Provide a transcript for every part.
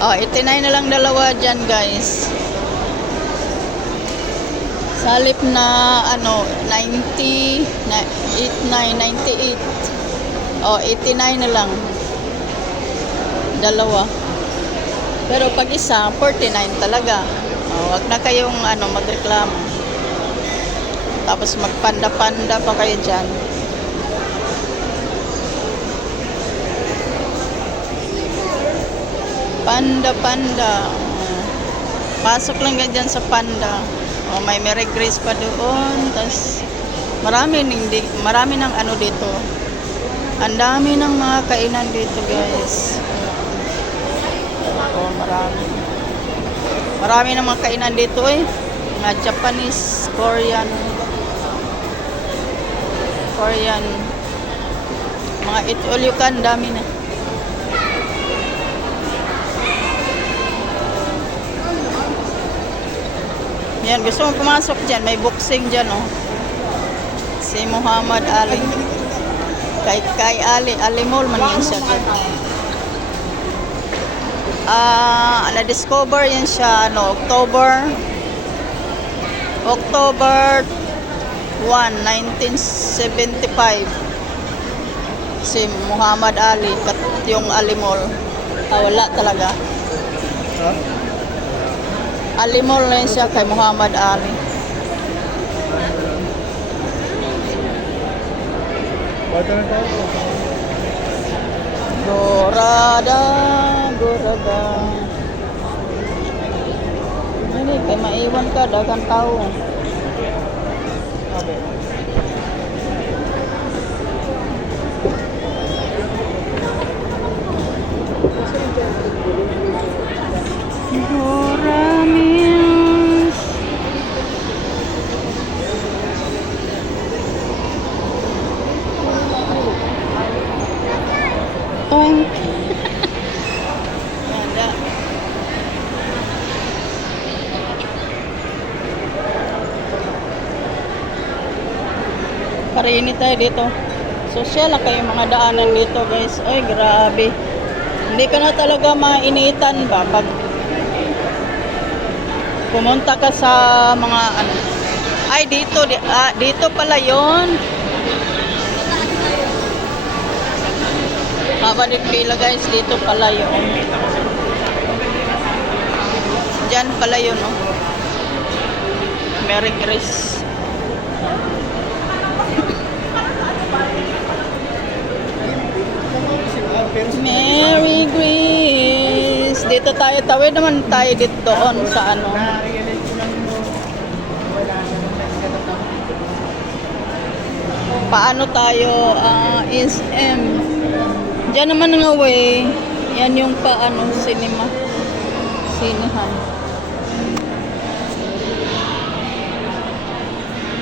Oh, 89 na lang dalawa dyan, guys. Salip na, ano, 90, 89, 98. Oh, 89 na lang. Dalawa. Pero pag isa, 49 talaga. Oh, wag na kayong, ano, magreklamo. Tapos magpanda-panda pa kayo dyan. Panda-panda. Pasok lang ka dyan sa panda. Oh, may Mary Grace pa doon. Tapos marami ng ano dito. Ang dami ng mga kainan dito, guys. Oh, marami. Marami ng mga kainan dito eh. Mga Japanese, Korean. Mga eat all you can, dami na. Yan, gusto mo pumasok dyan, may boxing dyan, oh. Si Muhammad Ali. Kay Ali Mall man yan siya. Na-discover yan siya, ano, October 1, 1975. Si Muhammad Ali, yung Ali Mall. Wala talaga. Huh? Ali Mall na siya kay Muhammad Ali. Gorada. Ini kay maiwan ka, dagang tao. Okay. Goramis. Oink. Ada. Parini tayo dito. Social lang kayo mga daanan dito, guys. Ay, grabe. Hindi ka na talaga mainitan ba pag pumunta ka sa mga ano. Ay, dito dito pala 'yon. Haba din pila, guys, dito pala 'yon. Diyan pala 'yon, no. Mary Grace. Mary Grace. Dito tayo, tawid naman tayo dito doon sa ano. Paano tayo SM. Diyan naman nga way. Yan yung paano cinema. Sinihan.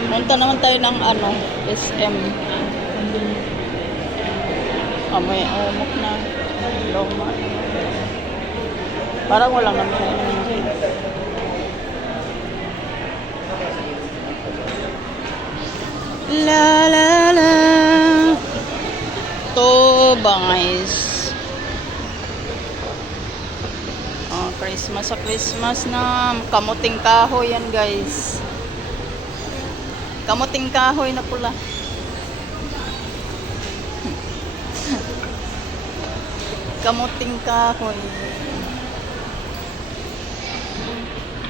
Punta naman tayo ng ano, SM. May umok na. Loma. Parang walang naman dyan. La la la. To guys. Christmas sa Christmas na. Kamuting kahoy yan, guys. Kamuting kahoy na pula. Kamuting kahoy.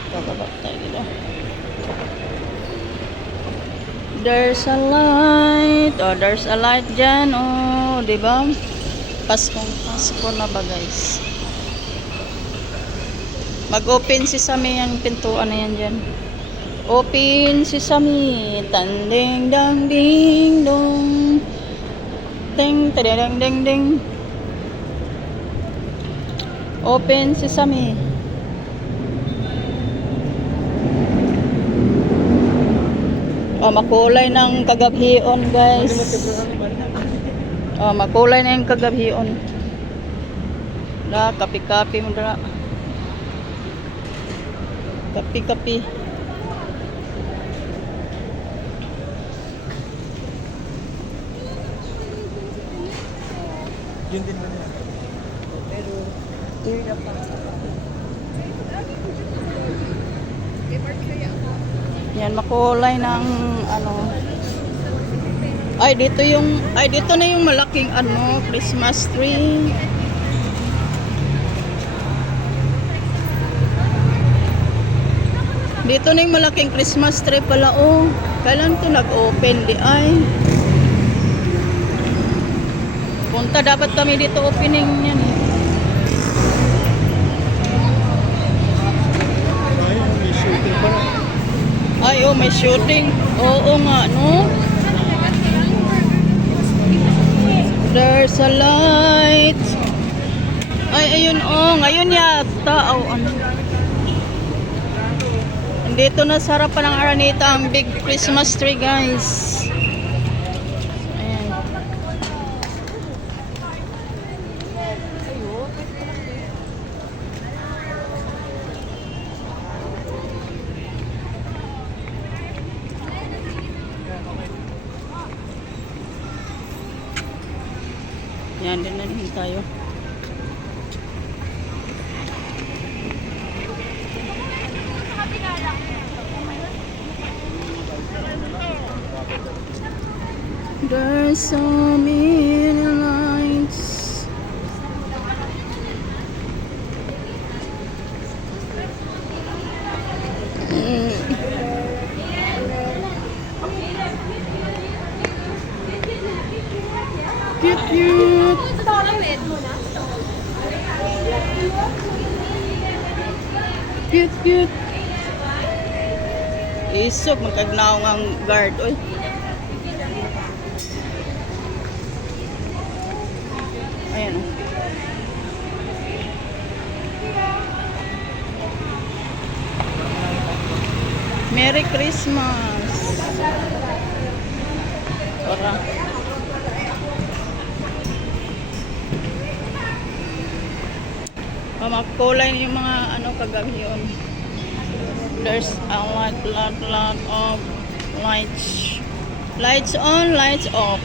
Bababa tayo dito. There's a light. Oh, there's a light dyan. Oh, diba? Pasko na ba, guys? Mag-open si Sami yung pintuan na yan dyan. Open si Sami. Tanding dang ding dong. Ting tadang ding ding. Open Sesame. Oh, makulay ng kagabhion, guys. Oh, makulay na yung kagabhion. Da, kapi-kapi mo dala. Kapi-kapi. Yun din ba nila? Pero, Yan, makulay ng ano. Dito na yung malaking ano, Christmas tree. Dito na yung malaking Christmas tree pala, oh. Kailan to nag-open di ay? Punta dapat kami dito opening yan. Ay, oh, may shooting. Oo nga, no? There's a light. Ay, ayun, oh. Ngayon yata. Oh, ano? Dito na sa harapan ng Araneta ang big Christmas tree, guys. Ayan. Yan, din na din tayo. There's so many lights. Cute, cute. Cute, cute. Isog, magkagnaw ang guard. Oy. Ayan o. Merry Christmas. Ora. Makulay yung mga ano kagabi yun. There's a lot of lights. Lights on, lights off.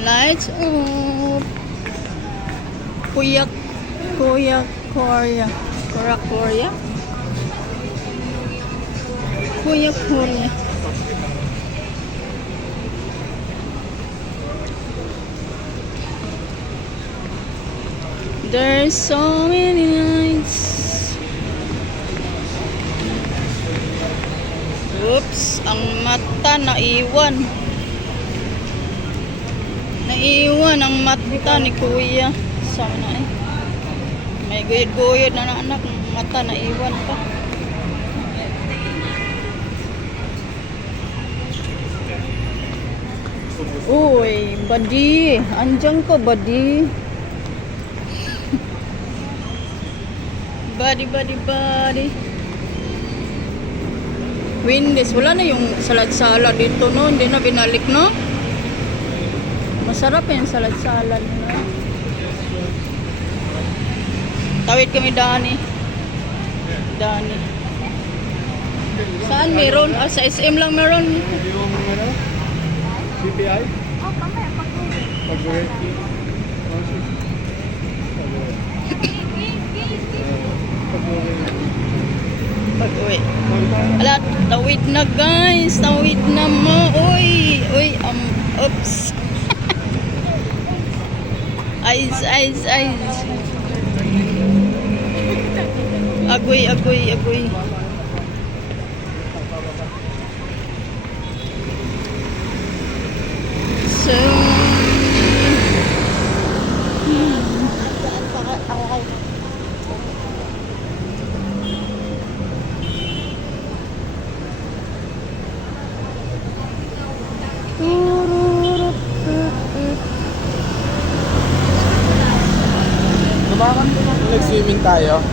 Lights off. Korea. There's so many lights. Oops, ang mata naiwan. Naiwan ang mata ni Kuya. Sana eh. May guyod-guyod na anak, mata naiwan pa. Uy, buddy. Andiyan ka, buddy. Buddy. Windies. Wala na yung salad-salad dito, no? Hindi na binalik, no? Masarap yung salad-salad, no? Tawid kami, Dani. Saan meron? Ah, sa SM lang meron. Yung ano? CPI? Oh, mamaya pag-uwi. Pag-uwi. Ala, tawid na guys. Tawid na mo. Uy, oops. Eyes. Agoy. So, Nag-swimming tayo.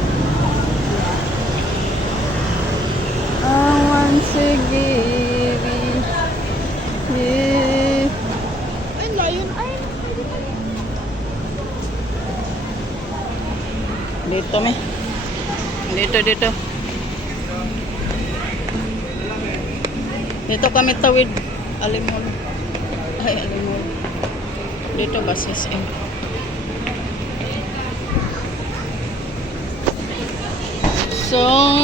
once again, yeah. Ay, layon. Ay, Dito, me. Dito. Dito kami tawid. Alimol. Dito ba, SM? So,